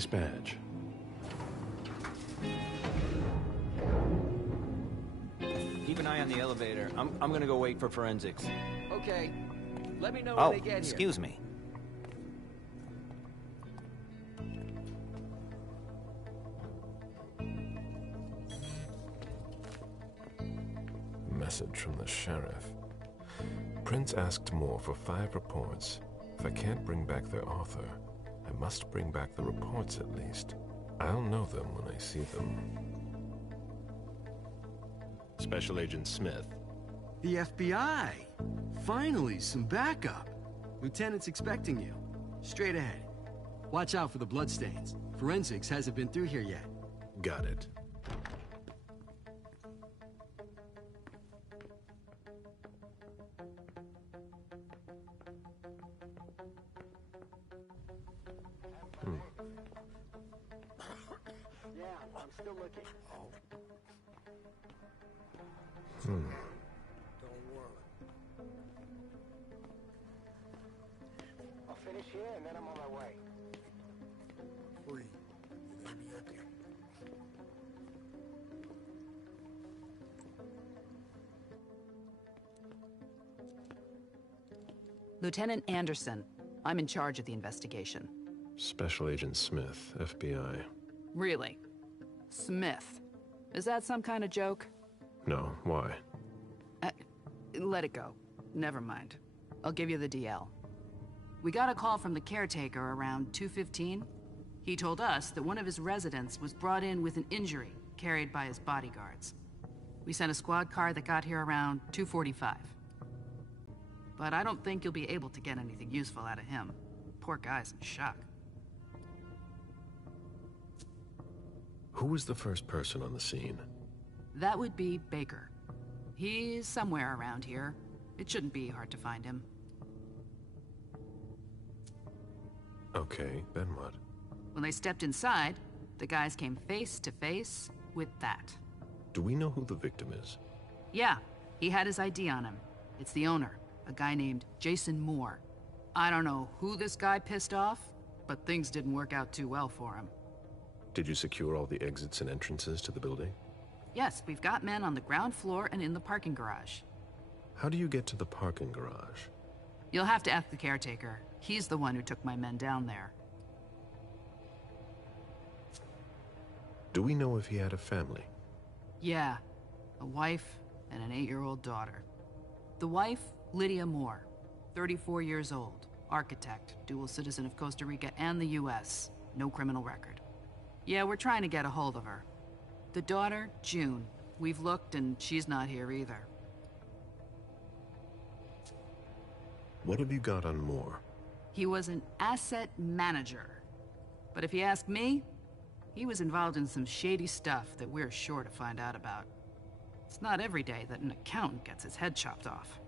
Nice badge. Keep an eye on the elevator. I'm gonna go wait for forensics. Okay. Let me know when they get here. Excuse me. Message from the sheriff. Prince asked Moore for 5 reports. If I can't bring back their author, I must bring back the reports at least. I'll know them when I see them. Special Agent Smith. The FBI! Finally, some backup. Lieutenant's expecting you. Straight ahead. Watch out for the bloodstains. Forensics hasn't been through here yet. Got it. Yeah, I'm still looking. Don't worry. I'll finish here and then I'm on my way. Free. It ain't me okay. Lieutenant Anderson, I'm in charge of the investigation. Special Agent Smith, FBI. Really? Smith. Is that some kind of joke? No, why? Let it go. Never mind. I'll give you the DL. We got a call from the caretaker around 2:15. He told us that one of his residents was brought in with an injury carried by his bodyguards. We sent a squad car that got here around 2:45. But I don't think you'll be able to get anything useful out of him. Poor guy's in shock. Who was the first person on the scene? That would be Baker. He's somewhere around here. It shouldn't be hard to find him. Okay, then what? When they stepped inside, the guys came face to face with that. Do we know who the victim is? Yeah, he had his ID on him. It's the owner, a guy named Jason Moore. I don't know who this guy pissed off, but things didn't work out too well for him. Did you secure all the exits and entrances to the building? Yes, we've got men on the ground floor and in the parking garage. How do you get to the parking garage? You'll have to ask the caretaker. He's the one who took my men down there. Do we know if he had a family? Yeah, a wife and an 8-year-old daughter. The wife, Lydia Moore, 34 years old, architect, dual citizen of Costa Rica and the US, no criminal record. Yeah, we're trying to get a hold of her. The daughter, June. We've looked and she's not here either. What have you got on Moore? He was an asset manager. But if you ask me, he was involved in some shady stuff that we're sure to find out about. It's not every day that an accountant gets his head chopped off.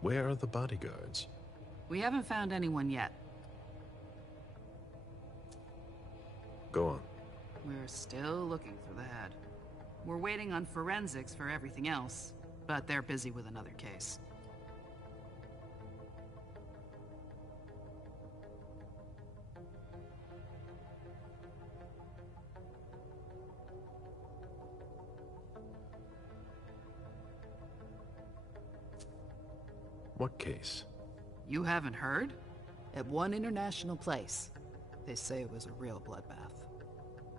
Where are the bodyguards? We haven't found anyone yet. Go on. We're still looking for the head. We're waiting on forensics for everything else, but they're busy with another case. What case? You haven't heard? At one international place. They say it was a real bloodbath.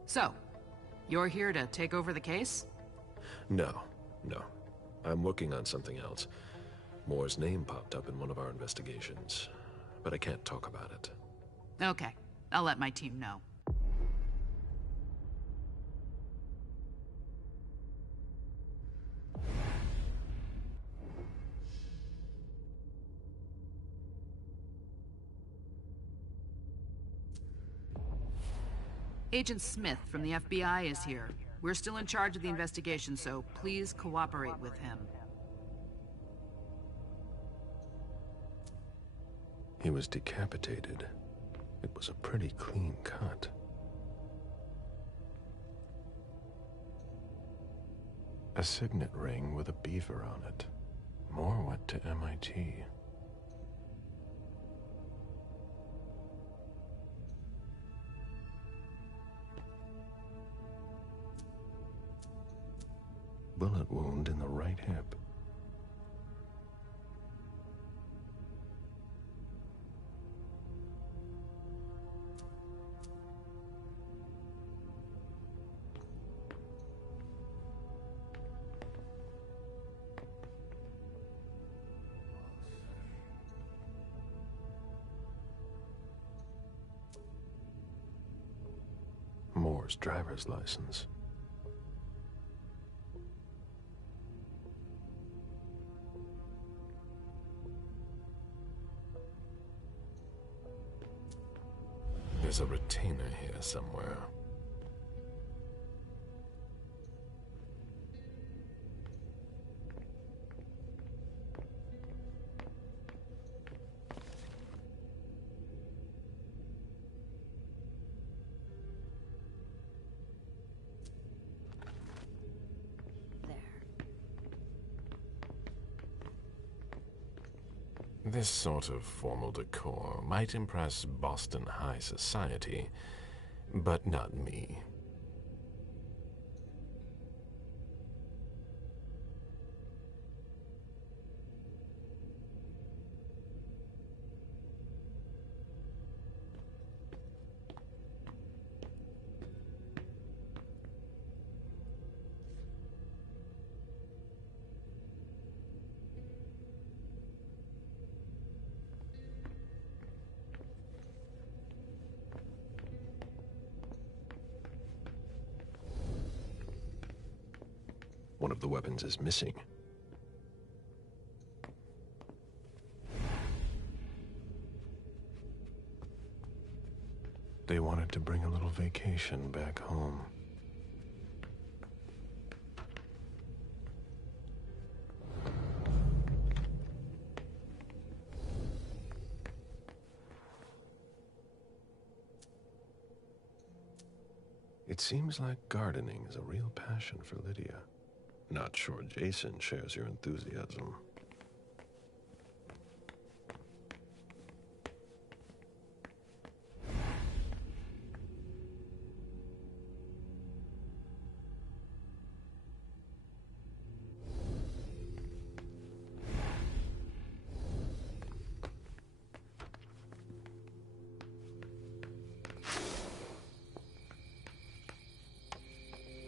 So, you're here to take over the case? No. I'm working on something else. Moore's name popped up in one of our investigations, but I can't talk about it. Okay, I'll let my team know. Agent Smith from the FBI is here. We're still in charge of the investigation, so please cooperate with him. He was decapitated. It was a pretty clean cut. A signet ring with a beaver on it. Moore went to MIT. bullet wound in the right hip. Moore's driver's license. There's a retainer here somewhere. This sort of formal decor might impress Boston high society, but not me. One of the weapons is missing. They wanted to bring a little vacation back home. It seems like gardening is a real passion for Lydia. Not sure Jason shares your enthusiasm.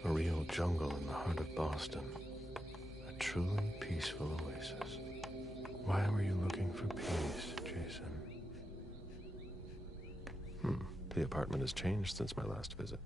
A real jungle in the heart of Boston. A truly peaceful oasis. Why were you looking for peace, Jason? The apartment has changed since my last visit.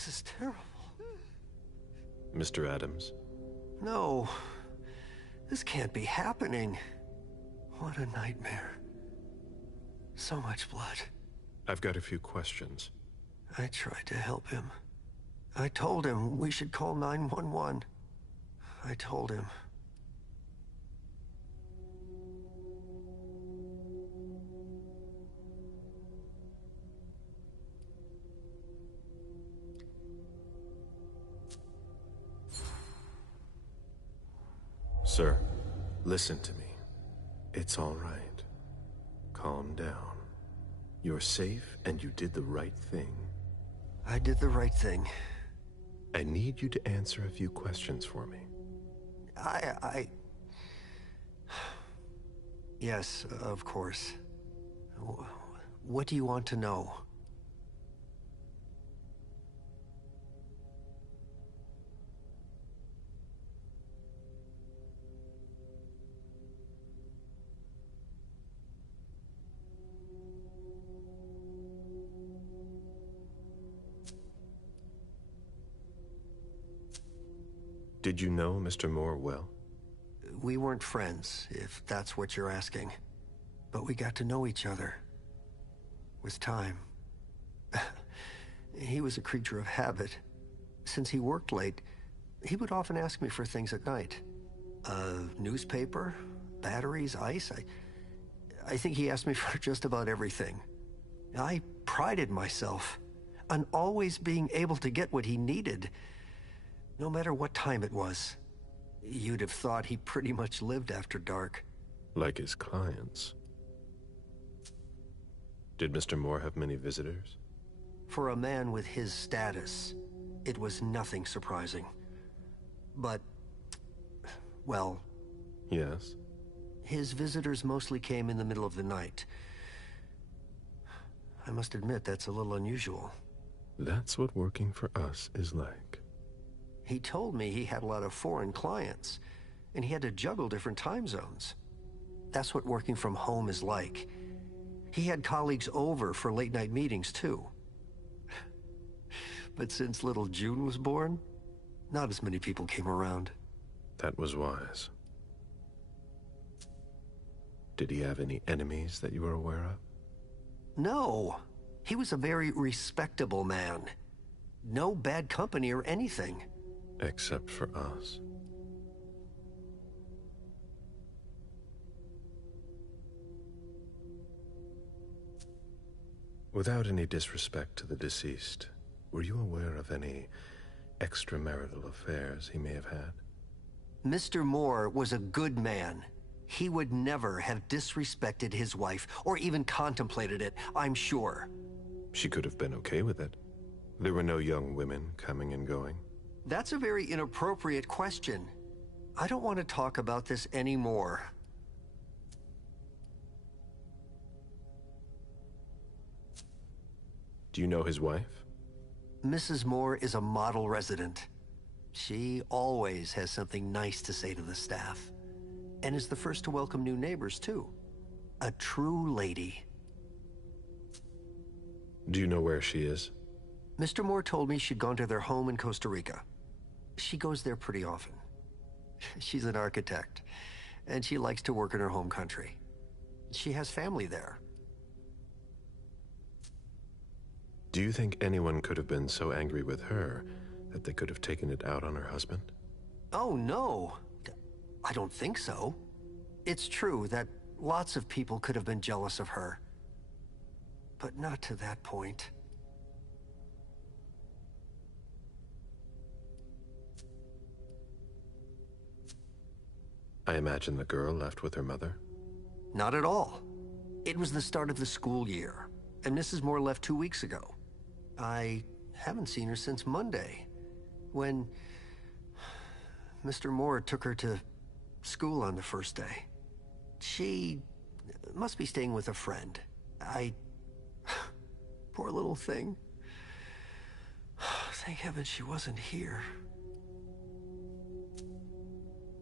This is terrible. Mr. Adams? No. This can't be happening. What a nightmare. So much blood. I've got a few questions. I tried to help him. I told him we should call 911. I told him. Sir, listen to me. It's all right. Calm down. You're safe and you did the right thing. I did the right thing. I need you to answer a few questions for me. Yes, of course. What do you want to know? Did you know Mr. Moore well? We weren't friends, if that's what you're asking. But we got to know each other. With time. He was a creature of habit. Since he worked late, he would often ask me for things at night. Newspaper, batteries, ice. I think he asked me for just about everything. I prided myself on always being able to get what he needed, no matter what time it was. You'd have thought he pretty much lived after dark. Like his clients. Did Mr. Moore have many visitors? For a man with his status, it was nothing surprising. But, well... Yes? His visitors mostly came in the middle of the night. I must admit, that's a little unusual. That's what working for us is like. He told me he had a lot of foreign clients, and he had to juggle different time zones. That's what working from home is like. He had colleagues over for late-night meetings, too. But since little June was born, not as many people came around. That was wise. Did he have any enemies that you were aware of? No. He was a very respectable man. No bad company or anything. Except for us. Without any disrespect to the deceased, were you aware of any extramarital affairs he may have had? Mr. Moore was a good man. He would never have disrespected his wife, or even contemplated it, I'm sure. She could have been okay with it. There were no young women coming and going. That's a very inappropriate question. I don't want to talk about this anymore. Do you know his wife? Mrs. Moore is a model resident. She always has something nice to say to the staff. And is the first to welcome new neighbors, too. A true lady. Do you know where she is? Mr. Moore told me she'd gone to their home in Costa Rica. She goes there pretty often. She's an architect, and she likes to work in her home country. She has family there. Do you think anyone could have been so angry with her that they could have taken it out on her husband? Oh, no. I don't think so. It's true that lots of people could have been jealous of her. But not to that point. I imagine the girl left with her mother? Not at all. It was the start of the school year, and Mrs. Moore left 2 weeks ago. I haven't seen her since Monday, when Mr. Moore took her to school on the first day. She must be staying with a friend. Poor little thing. Thank heaven she wasn't here.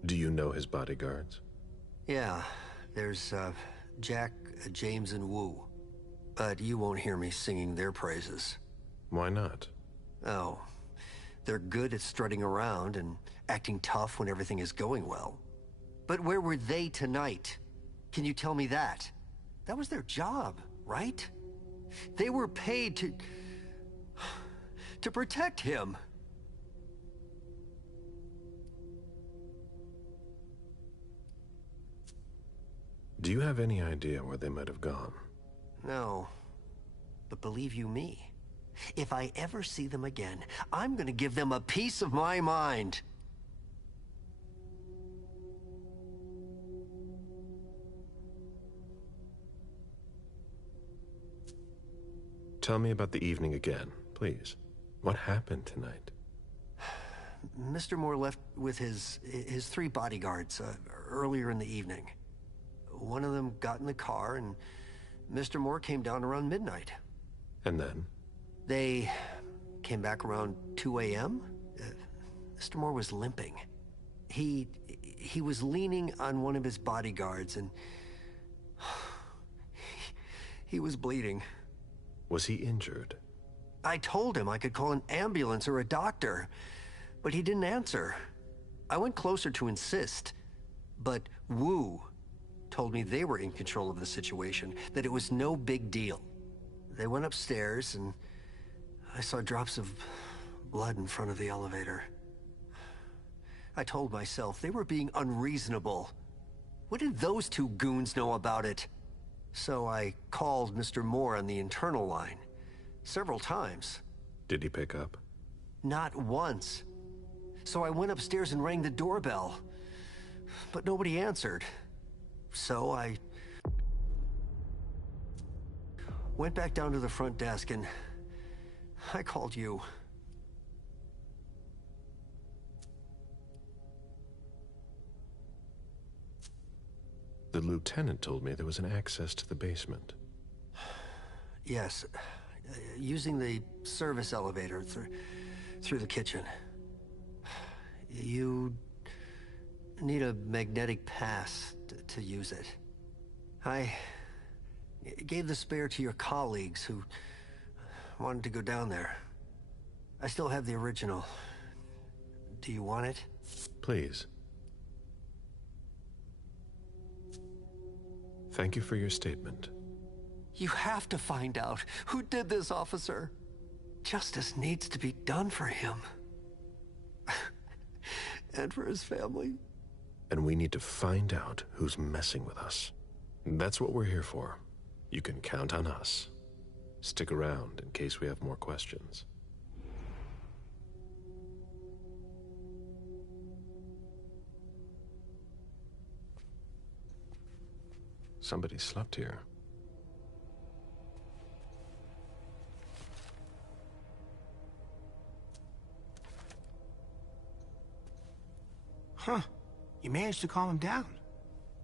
Do you know his bodyguards? Yeah, there's Jack, James, and Wu. But you won't hear me singing their praises. Why not? Oh, they're good at strutting around and acting tough when everything is going well. But where were they tonight? Can you tell me that? That was their job, right? They were paid to protect him. Do you have any idea where they might have gone? No. But believe you me, if I ever see them again, I'm gonna give them a piece of my mind. Tell me about the evening again, please. What happened tonight? Mr. Moore left with his three bodyguards earlier in the evening. One of them got in the car, and Mr. Moore came down around midnight. And then? They came back around 2 a.m. Mr. Moore was limping. He was leaning on one of his bodyguards, and he was bleeding. Was he injured? I told him I could call an ambulance or a doctor, but he didn't answer. I went closer to insist, but Wu told me they were in control of the situation, that it was no big deal. They went upstairs, and I saw drops of blood in front of the elevator. I told myself they were being unreasonable. What did those two goons know about it? So I called Mr. Moore on the internal line several times. Did he pick up? Not once. So I went upstairs and rang the doorbell, but nobody answered. So I went back down to the front desk and I called you. The lieutenant told me there was an access to the basement. Yes, using the service elevator through the kitchen. You need a magnetic pass to use it. I gave the spare to your colleagues who wanted to go down there. I still have the original. Do you want it? Please. Thank you for your statement. You have to find out who did this, officer. Justice needs to be done for him. And for his family. And we need to find out who's messing with us. That's what we're here for. You can count on us. Stick around in case we have more questions. Somebody slept here. Huh. You managed to calm him down.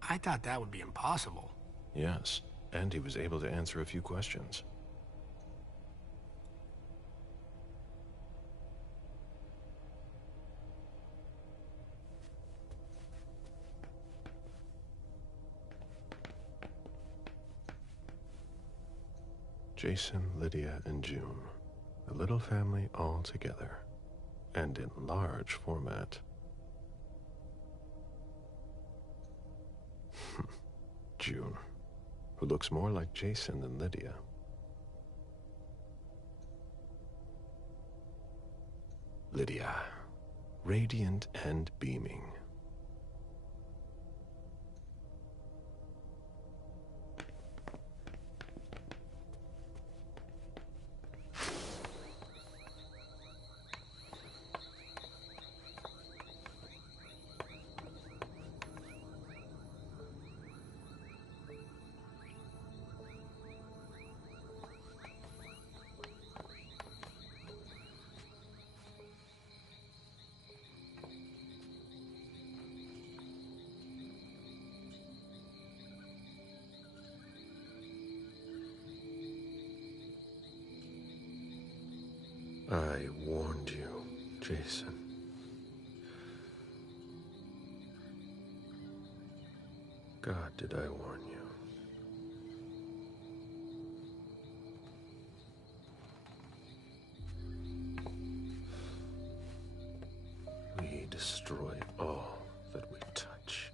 I thought that would be impossible. Yes, and he was able to answer a few questions. Jason, Lydia, and June. A little family all together. And in large format. June, who looks more like Jason than Lydia. Lydia, radiant and beaming. I warned you, Jason. God, did I warn you? destroy all that we touch.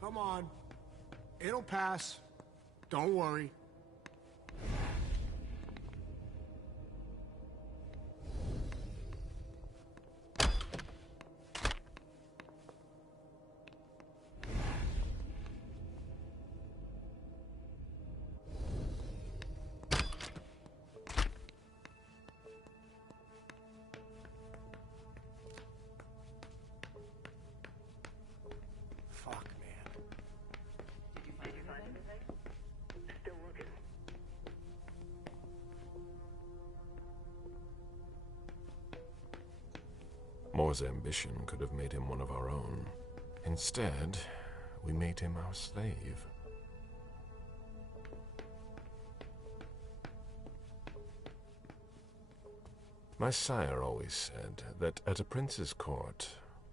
Come on. It'll pass. Don't worry. Fuck, man. Did you find anything? Still looking. Moore's ambition could have made him one of our own. Instead, we made him our slave. My sire always said that at a prince's court,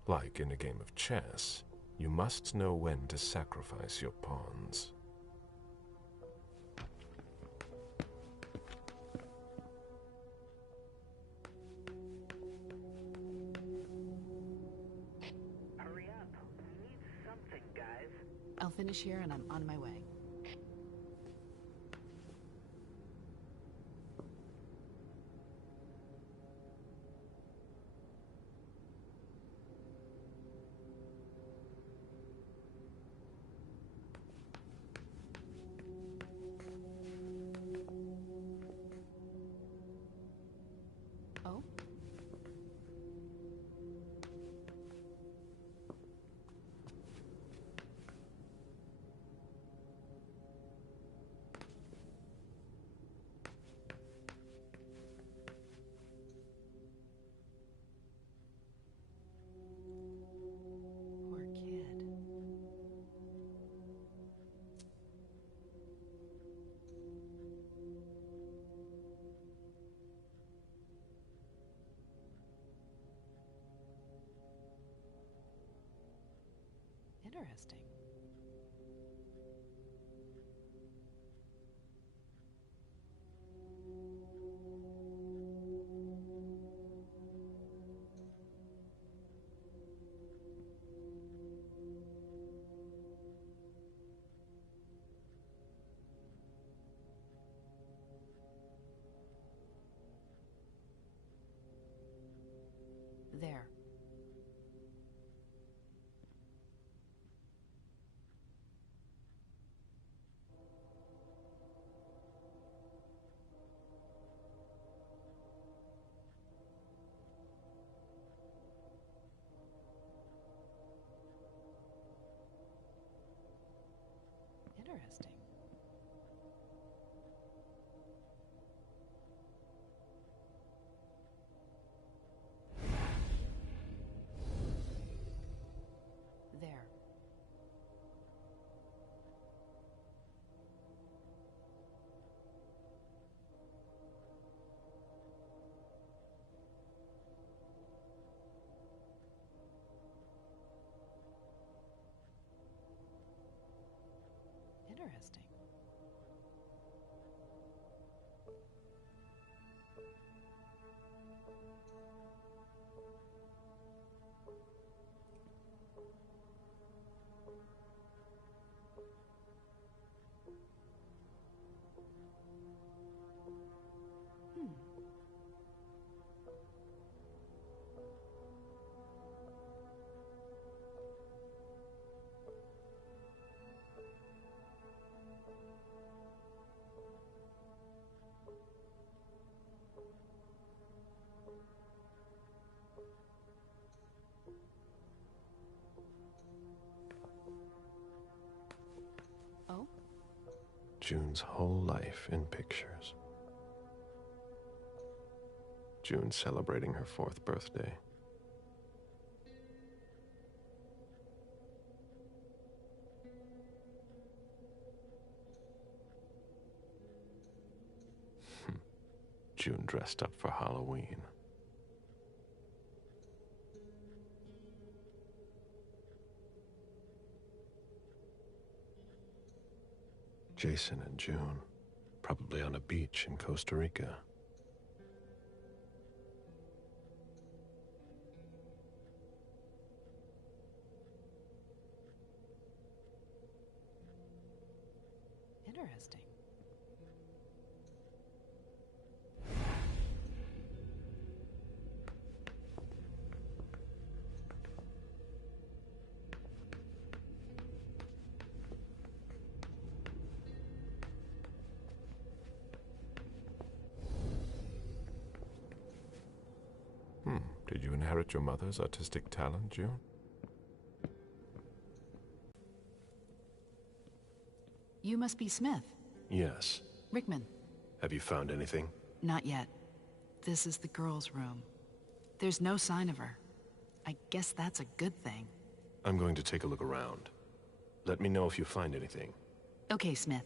like in a game of chess, you must know when to sacrifice your pawns. Hurry up. We need something, guys. I'll finish here and I'm on my way. Oh? Poor kid. Interesting. There. June's whole life in pictures. June celebrating her 4th birthday. June dressed up for Halloween. Jason and June, probably on a beach in Costa Rica. Interesting. Did you inherit your mother's artistic talent, June? You must be Smith. Yes. Rickman. Have you found anything? Not yet. This is the girl's room. There's no sign of her. I guess that's a good thing. I'm going to take a look around. Let me know if you find anything. Okay, Smith.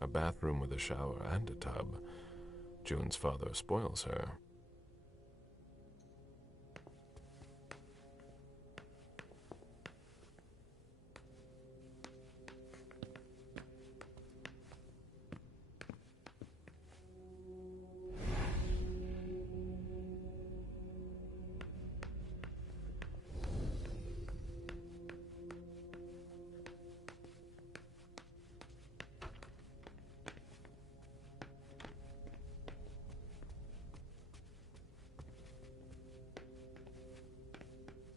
A bathroom with a shower and a tub. June's father spoils her.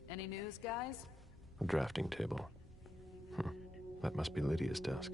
Any news, guys? A drafting table. That must be Lydia's desk.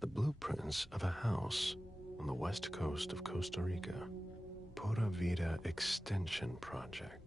The blueprints of a house on the west coast of Costa Rica. Pura Vida Extension Project.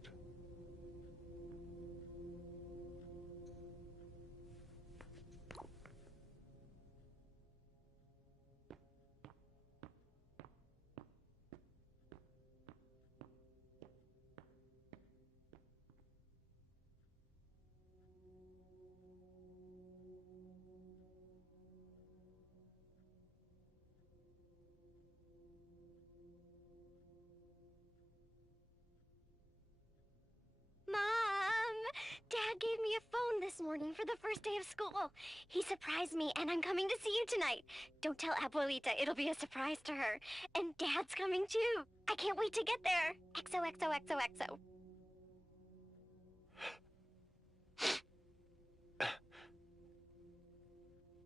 Dad gave me a phone this morning for the first day of school. He surprised me, and I'm coming to see you tonight. Don't tell Abuelita, it'll be a surprise to her. And Dad's coming too. I can't wait to get there. XOXOXOXO.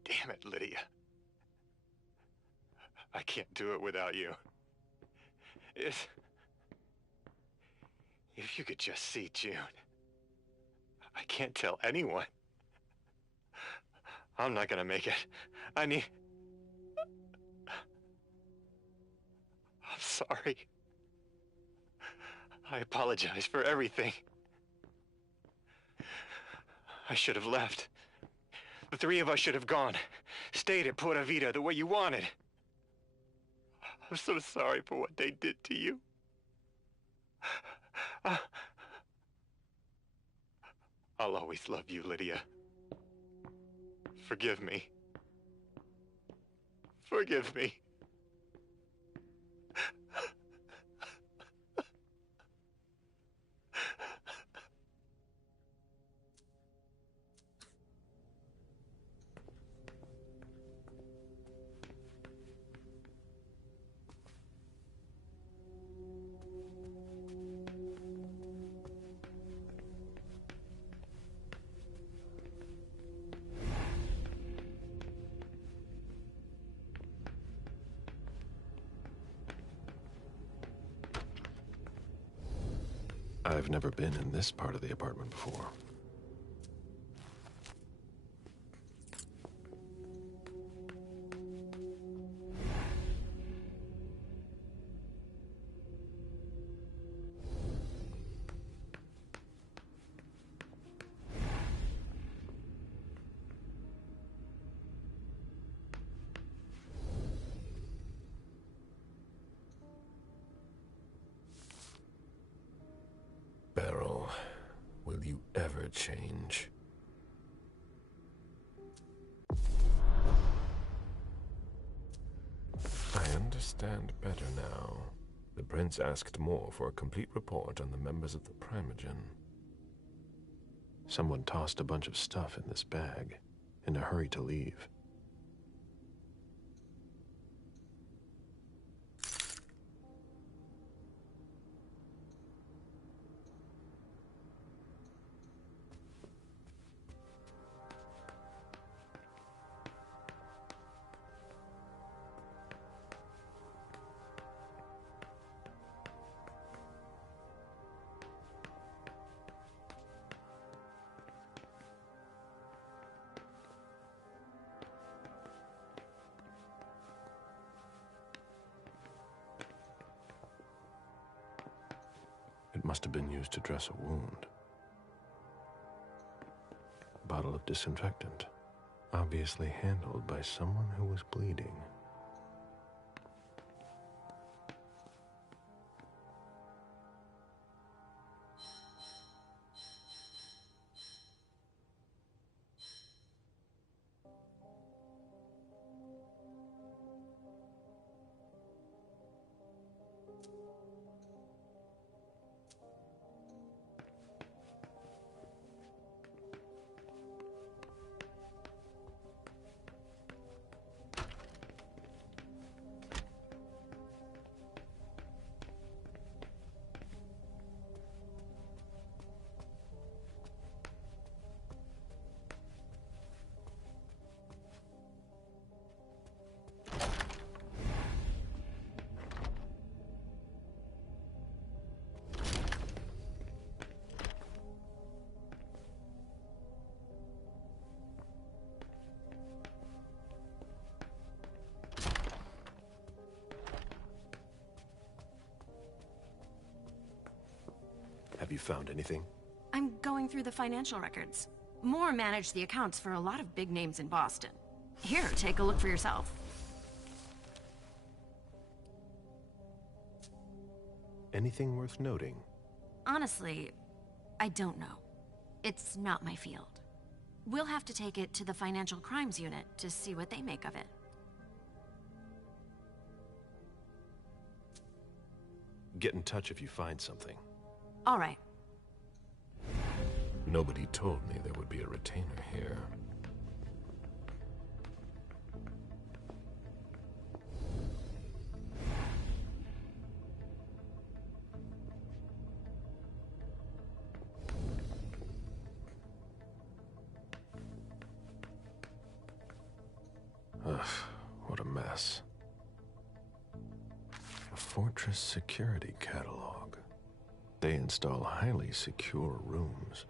Damn it, Lydia. I can't do it without you. If you could just see June. I can't tell anyone. I'm not gonna make it. I'm sorry. I apologize for everything. I should have left. The three of us should have gone. Stayed at Pura Vida the way you wanted. I'm so sorry for what they did to you. I'll always love you, Lydia. Forgive me. Forgive me. I've never been in this part of the apartment before. Beryl, will you ever change? I understand better now. The prince asked more for a complete report on the members of the Primogen. Someone tossed a bunch of stuff in this bag, in a hurry to leave. It must have been used to dress a wound. A bottle of disinfectant, obviously handled by someone who was bleeding. Have you found anything? I'm going through the financial records. Moore managed the accounts for a lot of big names in Boston. Here, take a look for yourself. Anything worth noting? Honestly, I don't know. It's not my field. We'll have to take it to the Financial Crimes Unit to see what they make of it. Get in touch if you find something. All right. Nobody told me there would be a retainer here. Ugh, what a mess. A Fortress security catalog. They install highly secure rooms.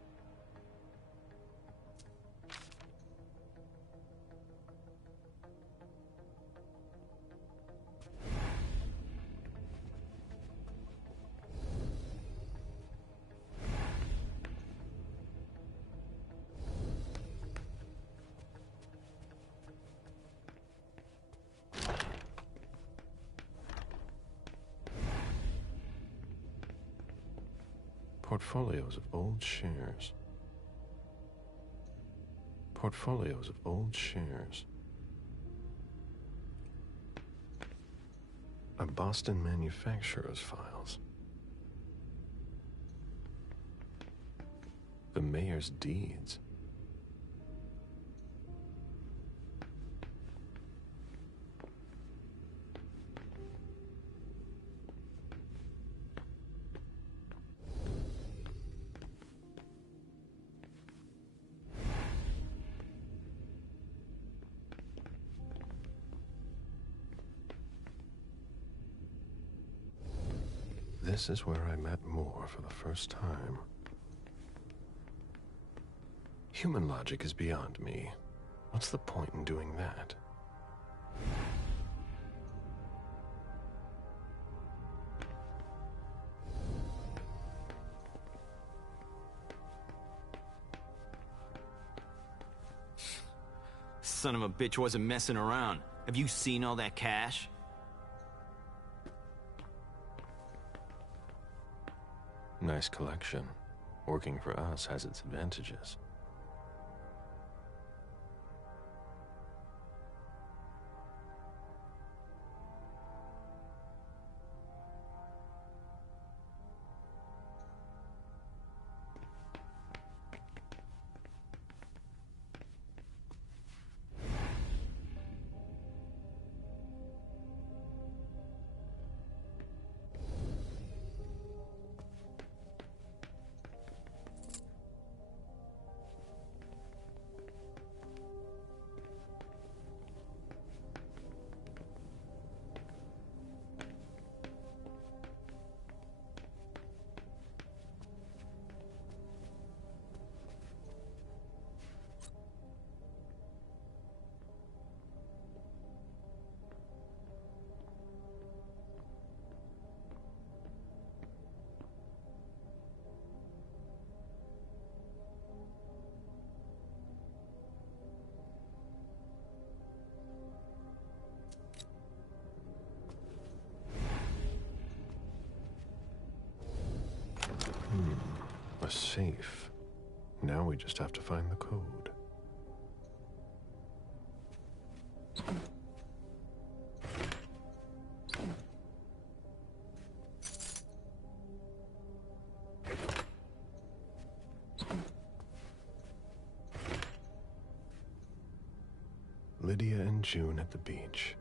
Portfolios of old shares. Portfolios of old shares. A Boston manufacturer's files. The mayor's deeds. This is where I met Moore for the first time. Human logic is beyond me. What's the point in doing that? Son of a bitch wasn't messing around. Have you seen all that cash? Nice collection. Working for us has its advantages. A safe. Now we just have to find the code. Lydia and June at the beach.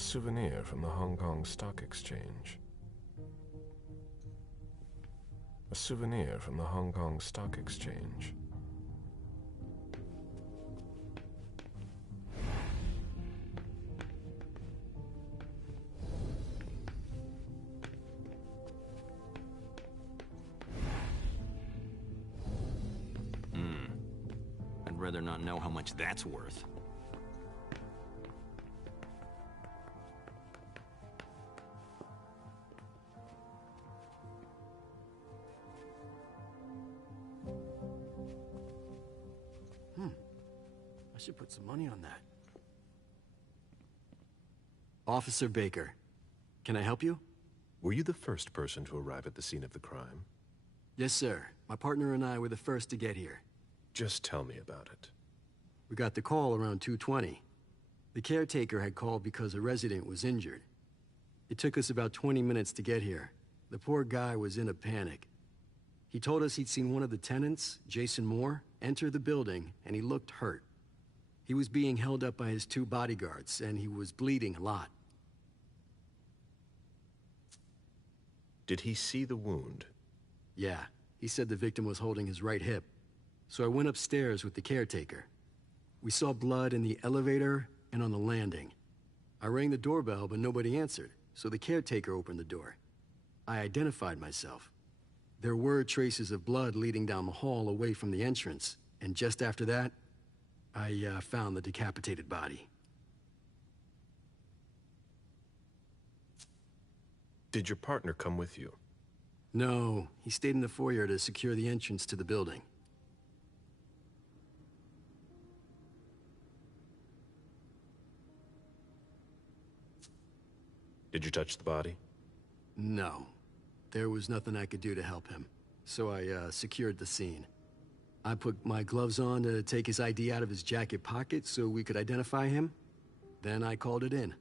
A souvenir from the Hong Kong Stock Exchange. A souvenir from the Hong Kong Stock Exchange. I'd rather not know how much that's worth. I should put some money on that. Officer Baker, can I help you? Were you the first person to arrive at the scene of the crime? Yes, sir. My partner and I were the first to get here. Just tell me about it. We got the call around 2:20. The caretaker had called because a resident was injured. It took us about 20 minutes to get here. The poor guy was in a panic. He told us he'd seen one of the tenants, Jason Moore, enter the building, and he looked hurt. He was being held up by his 2 bodyguards, and he was bleeding a lot. Did he see the wound? Yeah, he said the victim was holding his right hip. So I went upstairs with the caretaker. We saw blood in the elevator and on the landing. I rang the doorbell, but nobody answered, so the caretaker opened the door. I identified myself. There were traces of blood leading down the hall away from the entrance, and just after that, I found the decapitated body. Did your partner come with you? No, he stayed in the foyer to secure the entrance to the building. Did you touch the body? No. There was nothing I could do to help him, so I secured the scene. I put my gloves on to take his ID out of his jacket pocket so we could identify him. Then I called it in.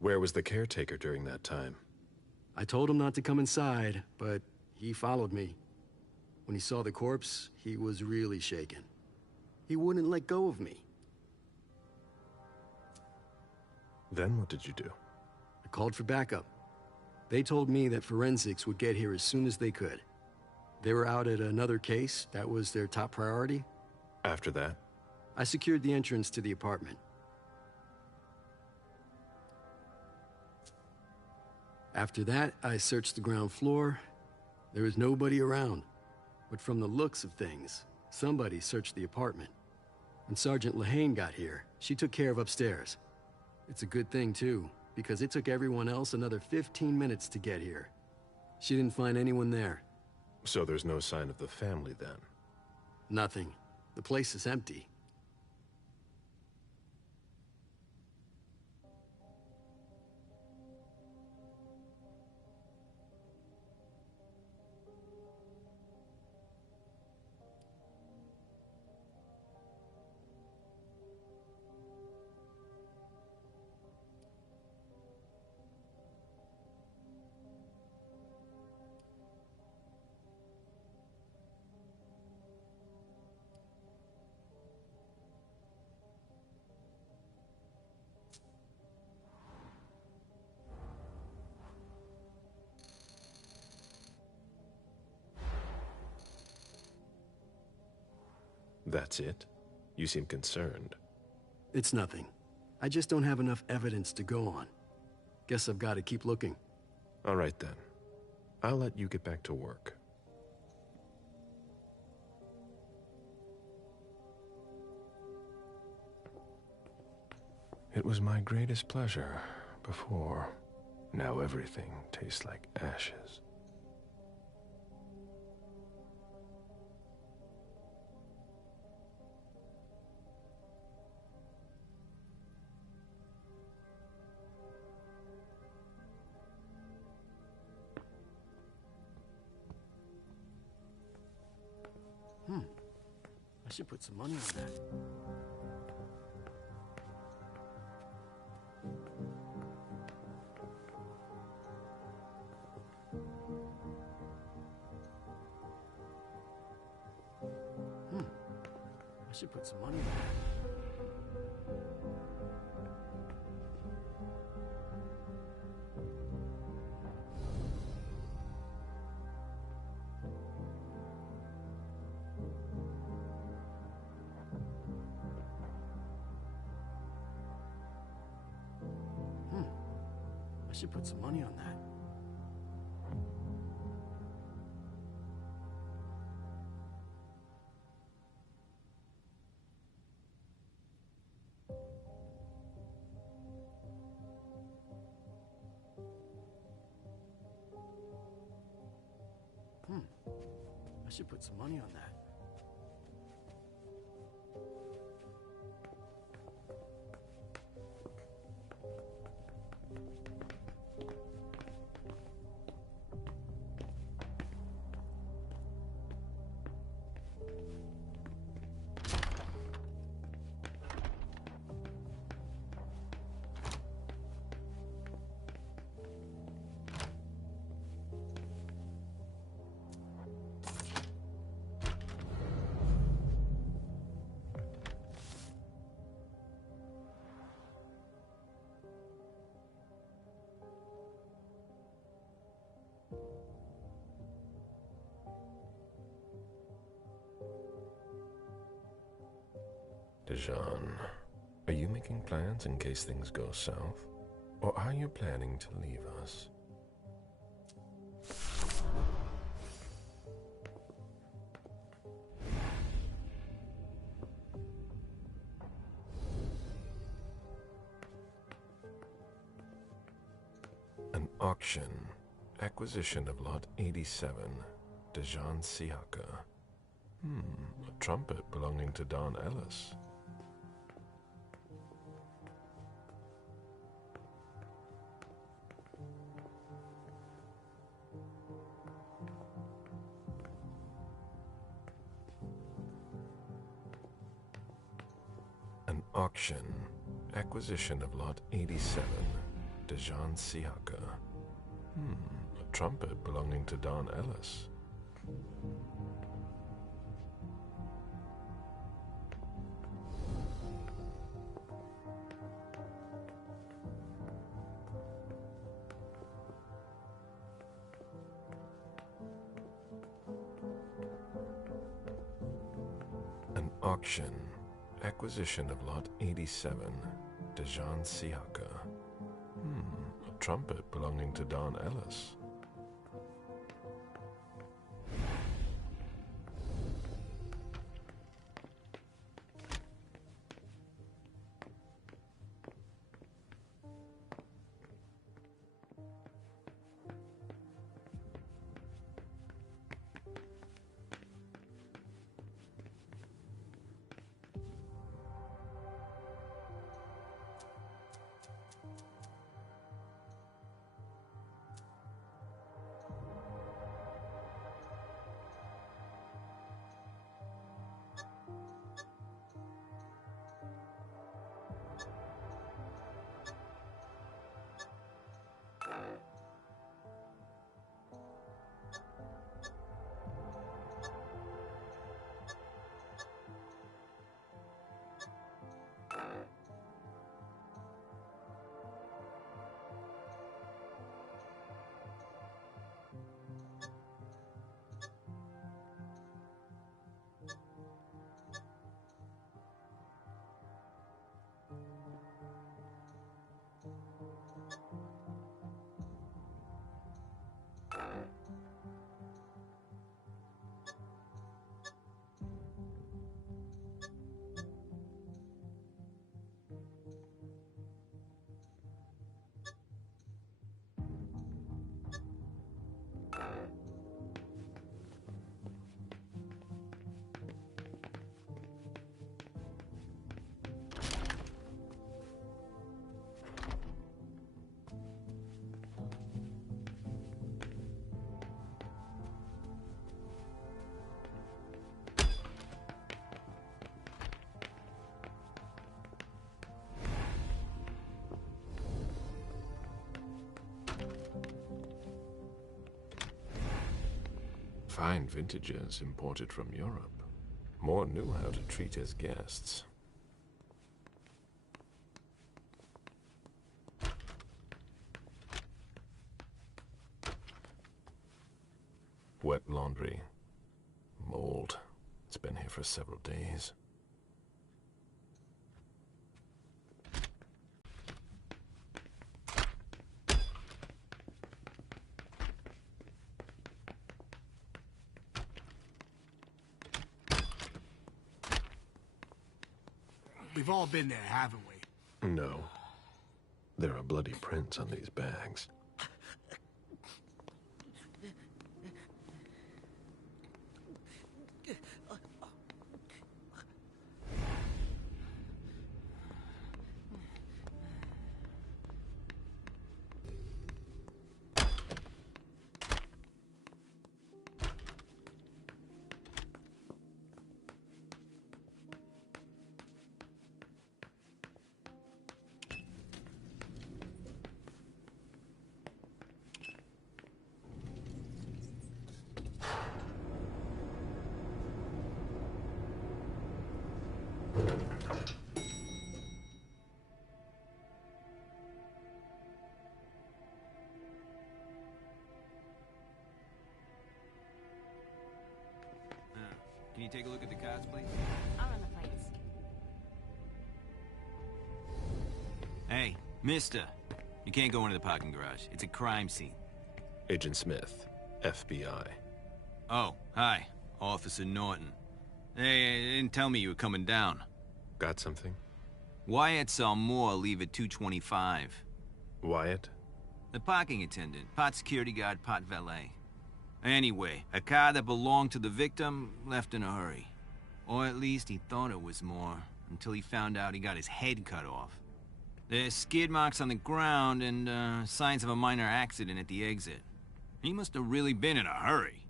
Where was the caretaker during that time? I told him not to come inside, but he followed me. When he saw the corpse, he was really shaken. He wouldn't let go of me. Then what did you do? I called for backup. They told me that forensics would get here as soon as they could. They were out at another case. That was their top priority. After that? I secured the entrance to the apartment. After that, I searched the ground floor. There was nobody around. But from the looks of things, somebody searched the apartment. When Sergeant Lehane got here, she took care of upstairs. It's a good thing, too, because it took everyone else another 15 minutes to get here. She didn't find anyone there. So there's no sign of the family, then? Nothing. The place is empty. That's it? You seem concerned. It's nothing. I just don't have enough evidence to go on. Guess I've got to keep looking. All right, then. I'll let you get back to work. It was my greatest pleasure before. Now everything tastes like ashes. I should put some money on that. should put some money back. I should put some money on that. I should put some money on that. Dejan, are you making plans in case things go south? Or are you planning to leave us? An auction. Acquisition of Lot 87. Dejan Siaka. A trumpet belonging to Don Ellis. An auction. Acquisition of Lot 87. Dejan Siaka. A trumpet belonging to Don Ellis. An auction. Acquisition of Lot 87. Dejan Siaka. A trumpet belonging to Don Ellis. Fine vintages imported from Europe. Moore knew how to treat his guests. Wet laundry. Mold. It's been here for several days. We've all been there, haven't we? No. There are bloody prints on these bags. Can you take a look at the cards, please? I'll run the plates. Hey, mister. You can't go into the parking garage. It's a crime scene. Agent Smith, FBI. Oh, hi. Officer Norton. Hey, they didn't tell me you were coming down. Got something? Wyatt saw Moore leave at 2:25. Wyatt? The parking attendant. Part security guard, part valet. Anyway, a car that belonged to the victim left in a hurry. Or at least he thought it was Moore, until he found out he got his head cut off. There's skid marks on the ground and signs of a minor accident at the exit. He must have really been in a hurry.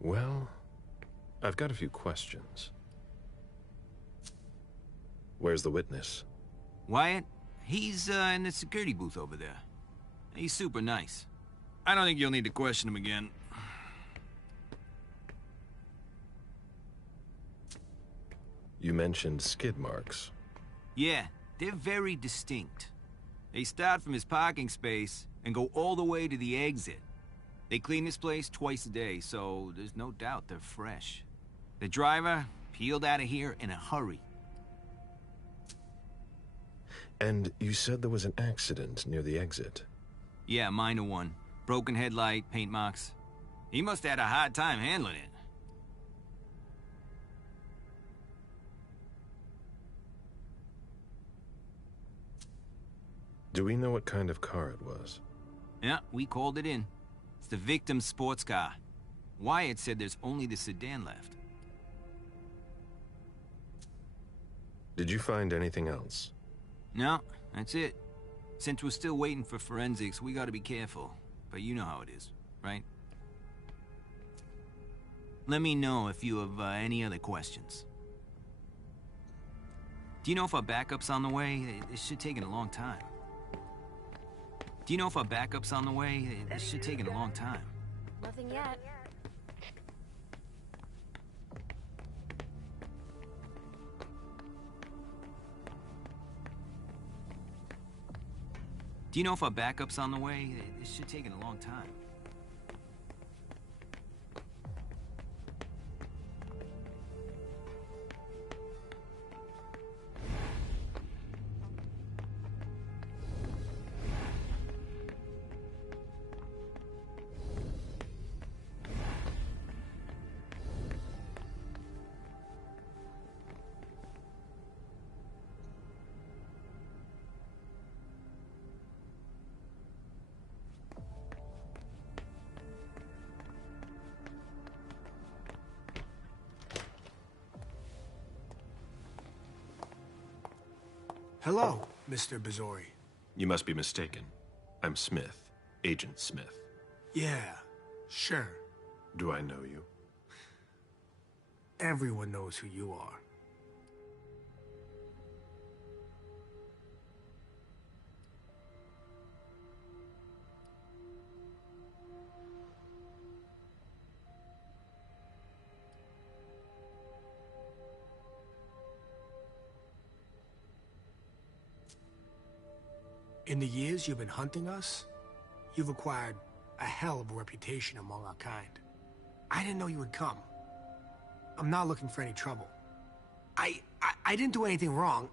Well, I've got a few questions. Where's the witness? Wyatt? He's in the security booth over there. He's super nice. I don't think you'll need to question him again. You mentioned skid marks. Yeah, they're very distinct. They start from his parking space and go all the way to the exit. They clean this place twice a day, so there's no doubt they're fresh. The driver peeled out of here in a hurry. And you said there was an accident near the exit. Yeah, minor one. Broken headlight, paint marks. He must have had a hard time handling it. Do we know what kind of car it was? Yeah, we called it in. It's the victim's sports car. Wyatt said there's only the sedan left. Did you find anything else? No, that's it. Since we're still waiting for forensics, we gotta be careful. But you know how it is, right? Let me know if you have any other questions. Do you know if our backup's on the way? It should take a long time. Do you know if our backup's on the way? It should take a long time. Nothing yet. Do you know if our backup's on the way? It should take a long time. Hello, Mr. Bazori. You must be mistaken. I'm Smith. Agent Smith. Yeah, sure. Do I know you? Everyone knows who you are. In the years you've been hunting us, you've acquired a hell of a reputation among our kind. I didn't know you would come. I'm not looking for any trouble. I didn't do anything wrong.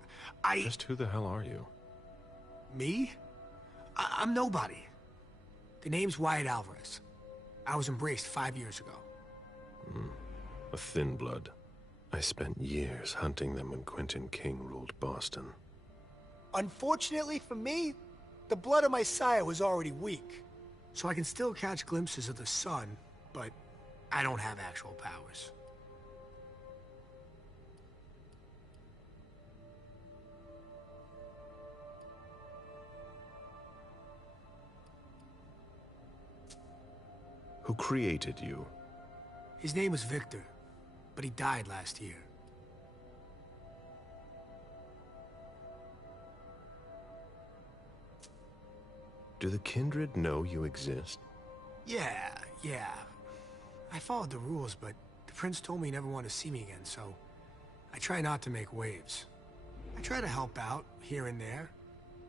Just who the hell are you? Me? I'm nobody. The name's Wyatt Alvarez. I was embraced 5 years ago. A thin blood. I spent years hunting them when Quentin King ruled Boston. Unfortunately for me, the blood of my sire was already weak. So I can still catch glimpses of the sun, but I don't have actual powers. Who created you? His name was Victor, but he died last year. Do the Kindred know you exist? Yeah. I followed the rules, but the prince told me he never wanted to see me again, so I try not to make waves. I try to help out, here and there.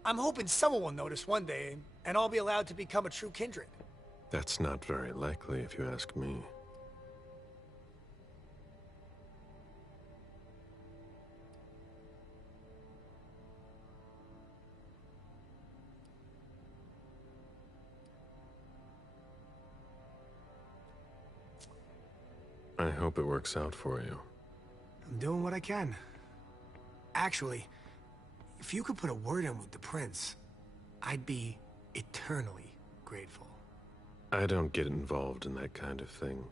I'm hoping someone will notice one day, and I'll be allowed to become a true kindred. That's not very likely, if you ask me. I hope it works out for you. I'm doing what I can. Actually, if you could put a word in with the prince, I'd be eternally grateful. I don't get involved in that kind of thing.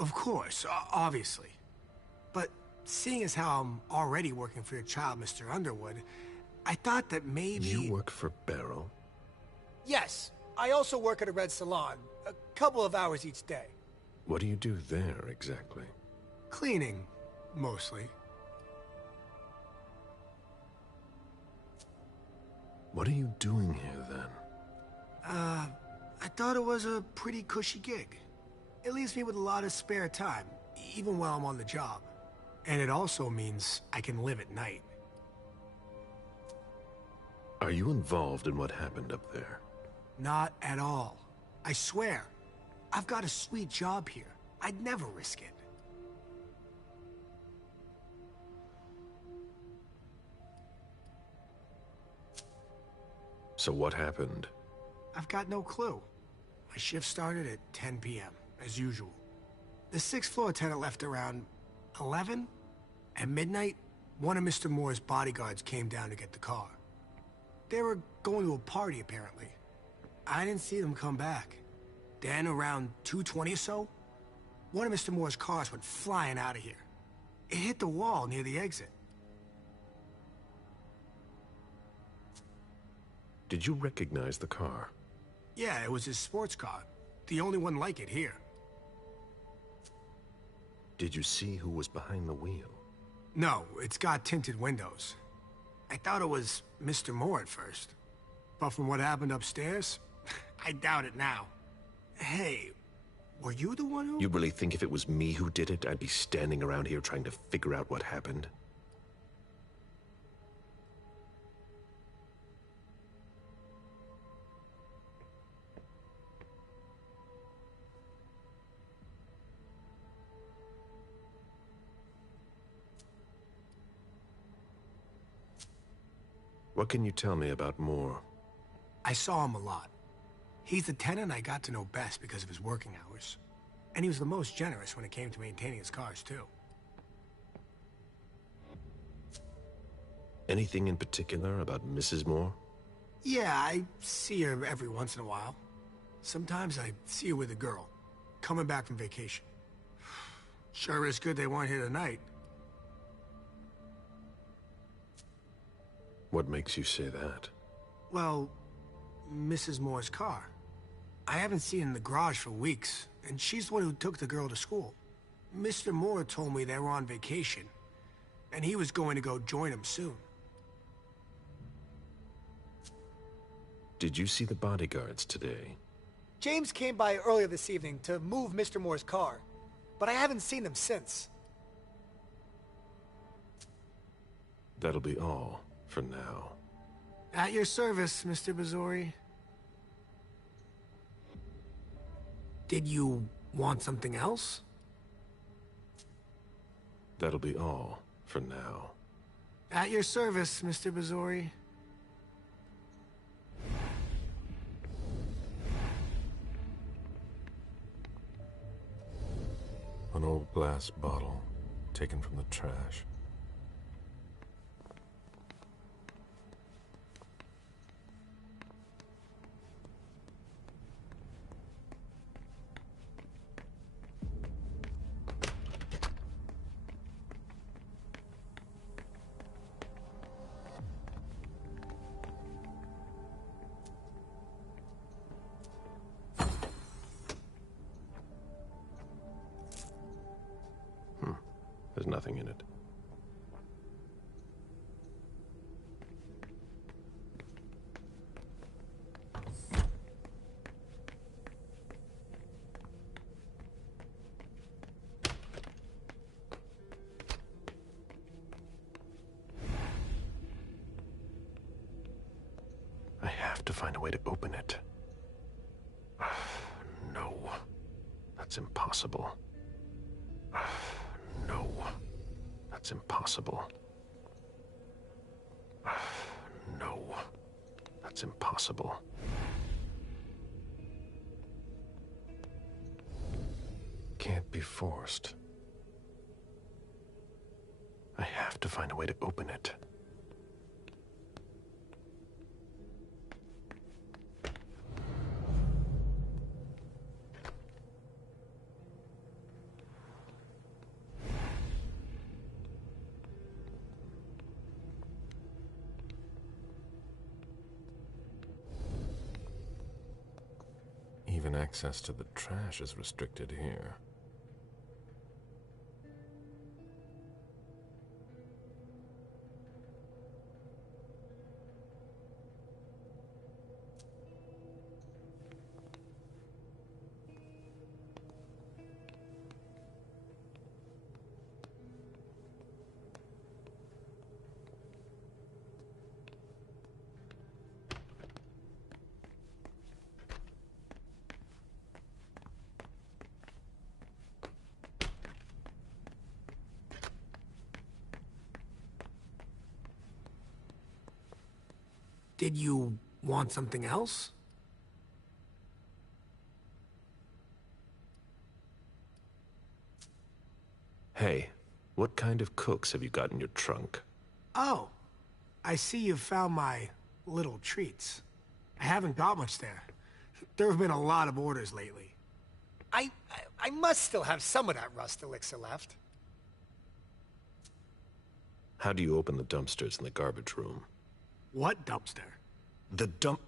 Of course, obviously. But seeing as how I'm already working for your child, Mr. Underwood, I thought that maybe... You work for Barrow? Yes. I also work at a red salon, a couple of hours each day. What do you do there, exactly? Cleaning, mostly. What are you doing here, then? I thought it was a pretty cushy gig. It leaves me with a lot of spare time, even while I'm on the job. And it also means I can live at night. Are you involved in what happened up there? Not at all. I swear. I've got a sweet job here. I'd never risk it. So what happened? I've got no clue. My shift started at 10 p.m., as usual. The sixth floor tenant left around 11. At midnight, one of Mr. Moore's bodyguards came down to get the car. They were going to a party, apparently. I didn't see them come back. Then, around 2:20 or so, one of Mr. Moore's cars went flying out of here. It hit the wall near the exit. Did you recognize the car? Yeah, it was his sports car. The only one like it here. Did you see who was behind the wheel? No, it's got tinted windows. I thought it was Mr. Moore at first. But from what happened upstairs, I doubt it now. Hey, were you the one who... You really think if it was me who did it, I'd be standing around here trying to figure out what happened? What can you tell me about Moore? I saw him a lot. He's the tenant I got to know best because of his working hours. And he was the most generous when it came to maintaining his cars, too. Anything in particular about Mrs. Moore? Yeah, I see her every once in a while. Sometimes I see her with a girl, coming back from vacation. Sure is good they weren't here tonight. What makes you say that? Well, Mrs. Moore's car. I haven't seen it in the garage for weeks, and she's the one who took the girl to school. Mr. Moore told me they were on vacation, and he was going to go join them soon. Did you see the bodyguards today? James came by earlier this evening to move Mr. Moore's car, but I haven't seen them since. That'll be all for now. At your service, Mr. Bazori. Did you want something else? That'll be all for now. At your service, Mr. Bazori. An old glass bottle taken from the trash. There's nothing in it. I have to find a way to open it. No. That's impossible. No. That's impossible. No. That's impossible. Can't be forced. I have to find a way to open it. Even access to the trash is restricted here. Did you want something else? Hey, what kind of cooks have you got in your trunk? Oh, I see you found my little treats. I haven't got much there. There have been a lot of orders lately. I must still have some of that rust elixir left. How do you open the dumpsters in the garbage room? What dumpster? The dump...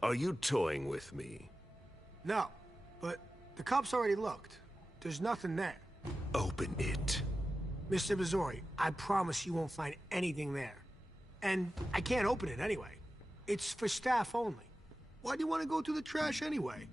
Are you toying with me? No, but the cops already looked. There's nothing there. Open it. Mr. Bazori, I promise you won't find anything there. And I can't open it anyway. It's for staff only. Why do you want to go through the trash anyway?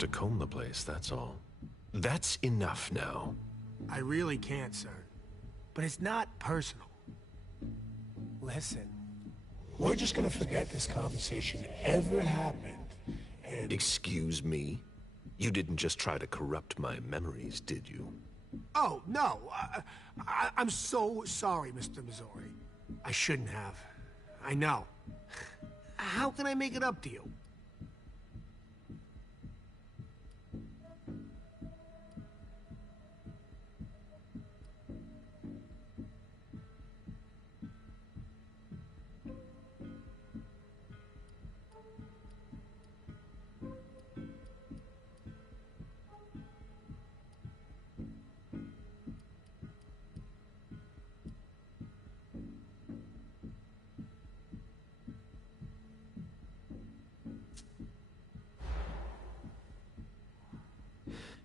to comb the place, that's all. That's enough now. I really can't, sir. But it's not personal. Listen, we're just gonna forget this conversation ever happened, and... Excuse me? You didn't just try to corrupt my memories, did you? Oh, no. I'm so sorry, Mr. Missouri. I shouldn't have. I know. How can I make it up to you?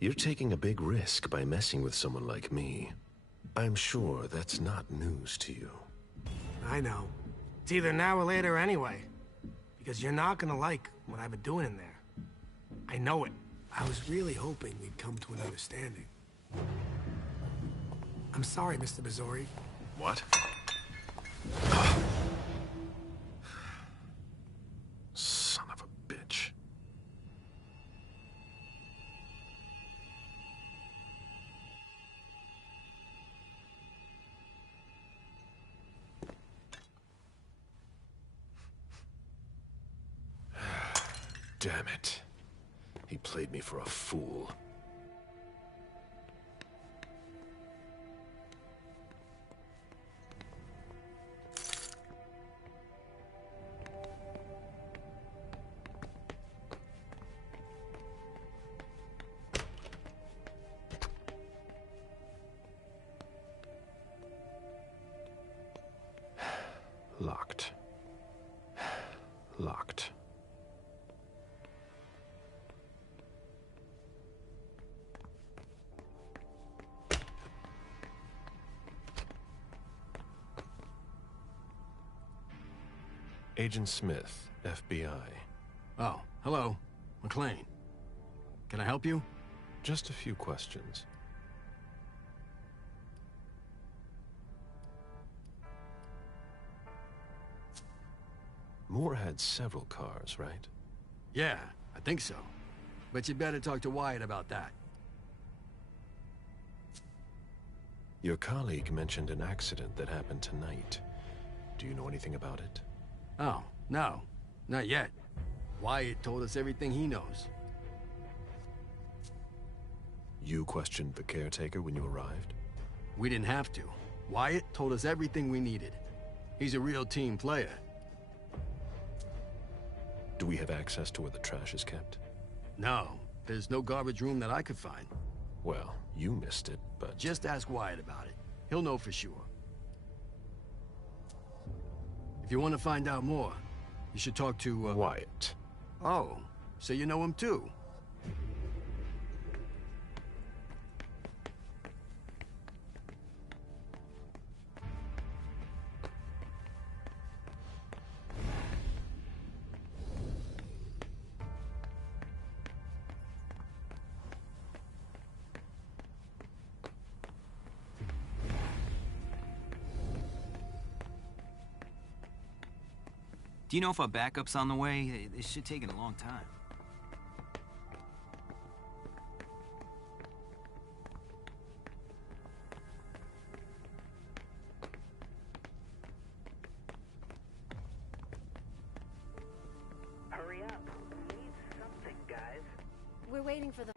You're taking a big risk by messing with someone like me. I'm sure that's not news to you. I know. It's either now or later anyway. Because you're not gonna like what I've been doing in there. I know it. I was really hoping we'd come to an understanding. I'm sorry, Mr. Missouri. What? Son of a bitch. Damn it. He played me for a fool. Locked. Locked. Agent Smith, FBI. Oh, hello. McLean. Can I help you? Just a few questions. Moore had several cars, right? Yeah, I think so. But you better talk to Wyatt about that. Your colleague mentioned an accident that happened tonight. Do you know anything about it? Oh, no. Not yet. Wyatt told us everything he knows. You questioned the caretaker when you arrived? We didn't have to. Wyatt told us everything we needed. He's a real team player. Do we have access to where the trash is kept? No. There's no garbage room that I could find. Well, you missed it, but... Just ask Wyatt about it. He'll know for sure. If you want to find out more, you should talk to, Wyatt. Oh, so you know him too? Do you know if our backup's on the way? This should take a long time. Hurry up. We need something, guys. We're waiting for the...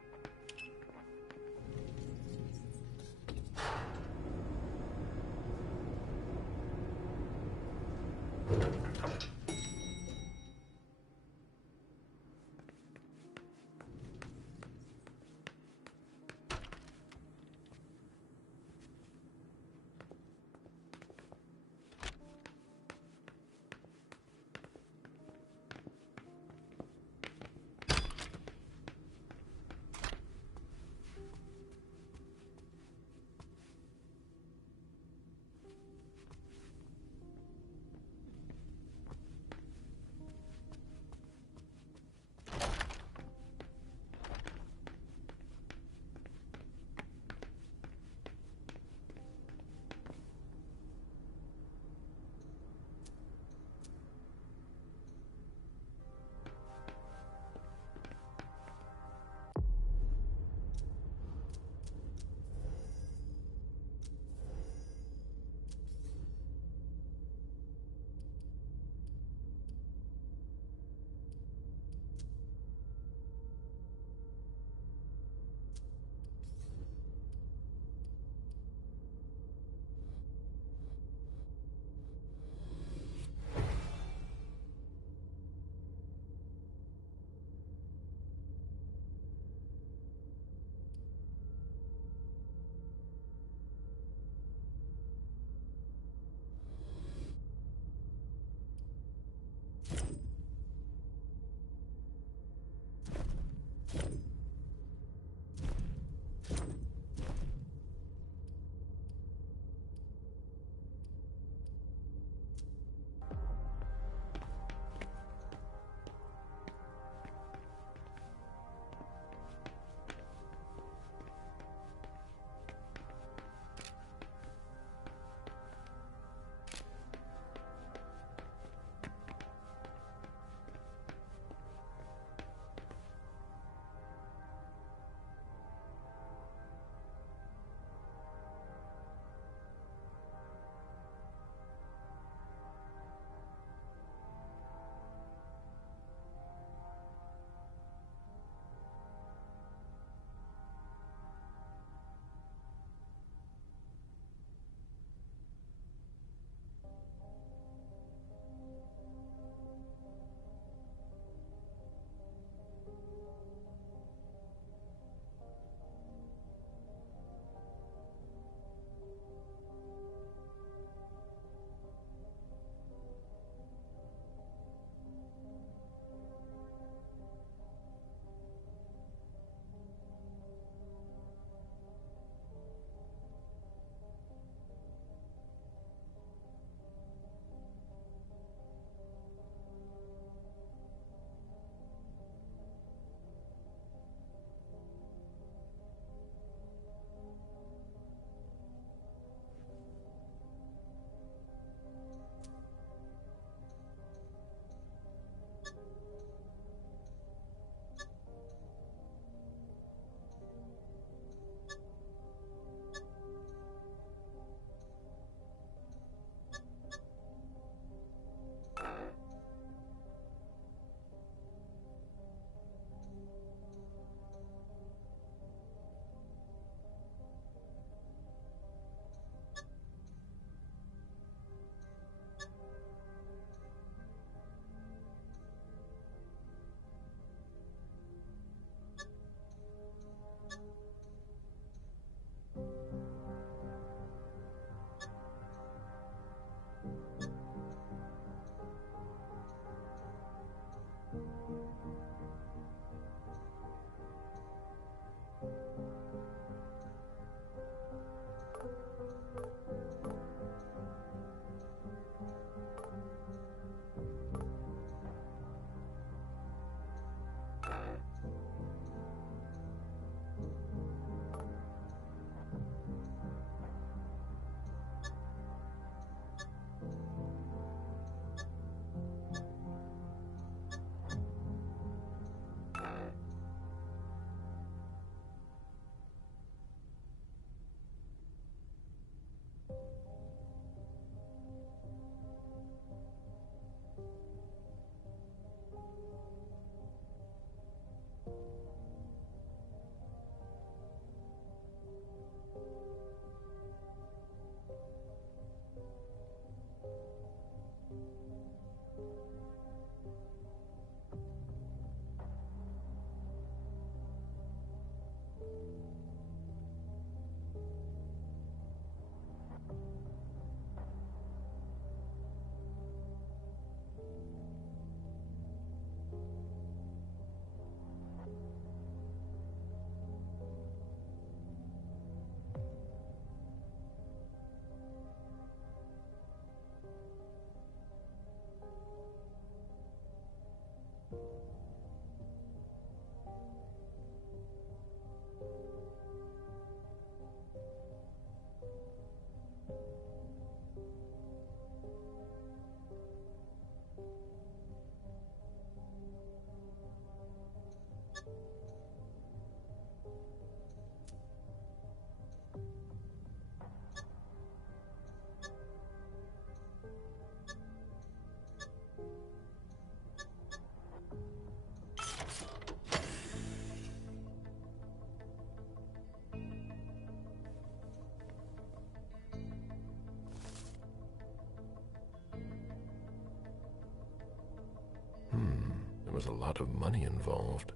was a lot of money involved.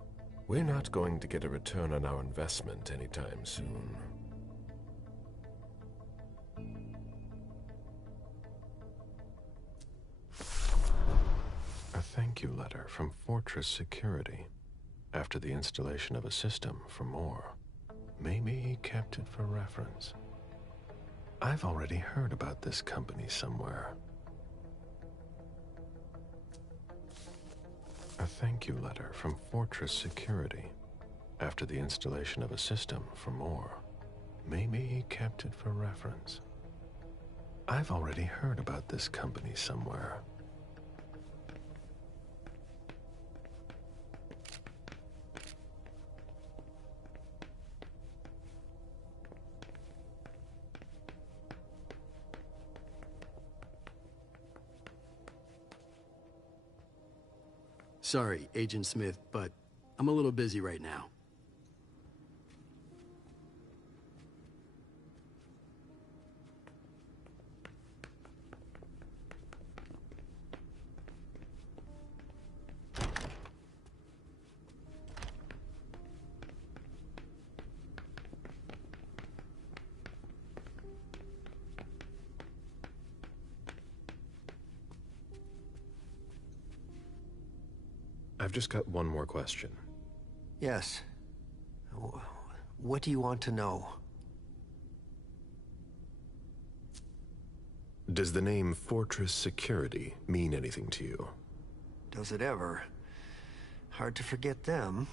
We're not going to get a return on our investment anytime soon. A thank you letter from Fortress Security. After the installation of a system for more. Maybe he kept it for reference. I've already heard about this company somewhere. A thank you letter from Fortress Security. After the installation of a system for more. Maybe he kept it for reference. I've already heard about this company somewhere. Sorry, Agent Smith, but I'm a little busy right now. I've just got one more question. Yes. What do you want to know? Does the name Fortress Security mean anything to you? Does it ever? Hard to forget them.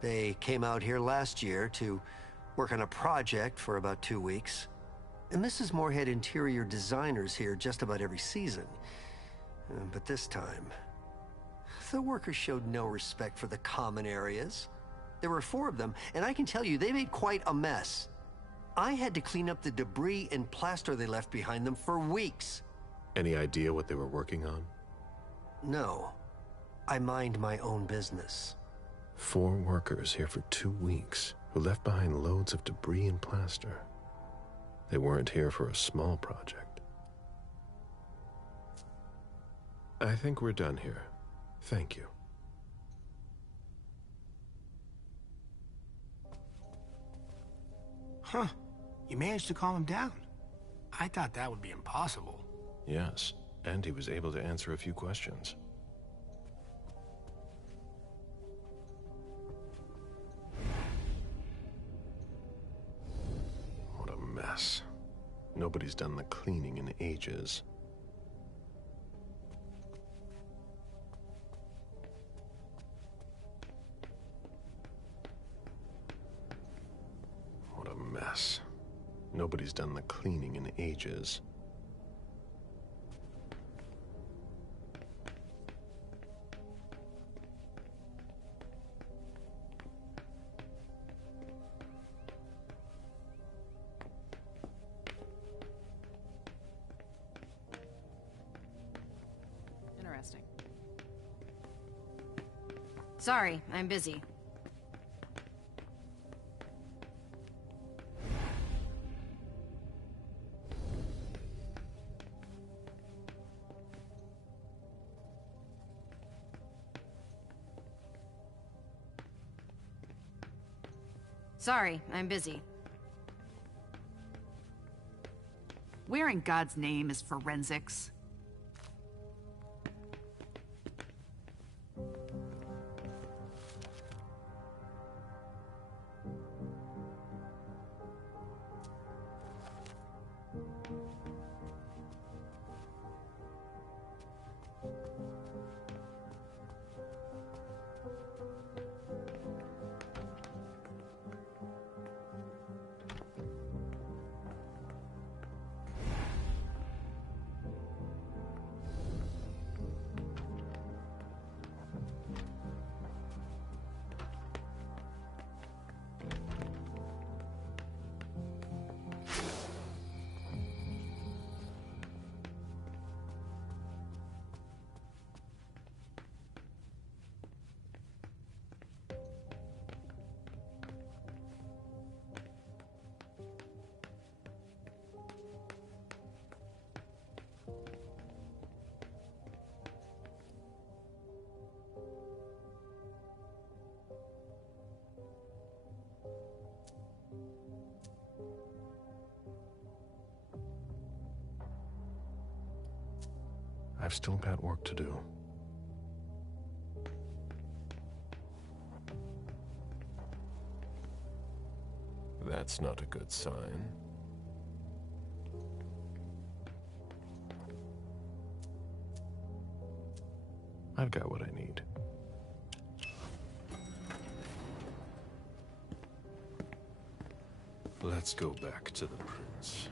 They came out here last year to work on a project for about 2 weeks. And Mrs. Moore had interior designers here just about every season. But this time, the workers showed no respect for the common areas. There were 4 of them, and I can tell you, they made quite a mess. I had to clean up the debris and plaster they left behind them for weeks. Any idea what they were working on? No. I mind my own business. 4 workers here for 2 weeks who left behind loads of debris and plaster. They weren't here for a small project. I think we're done here. Thank you. Huh. You managed to calm him down. I thought that would be impossible. Yes, and he was able to answer a few questions. What a mess. Nobody's done the cleaning in ages. What a mess. Nobody's done the cleaning in ages. Interesting. Sorry, I'm busy. Sorry, I'm busy. Where in God's name is forensics? I've still got work to do. That's not a good sign. I've got what I need. Let's go back to the prince.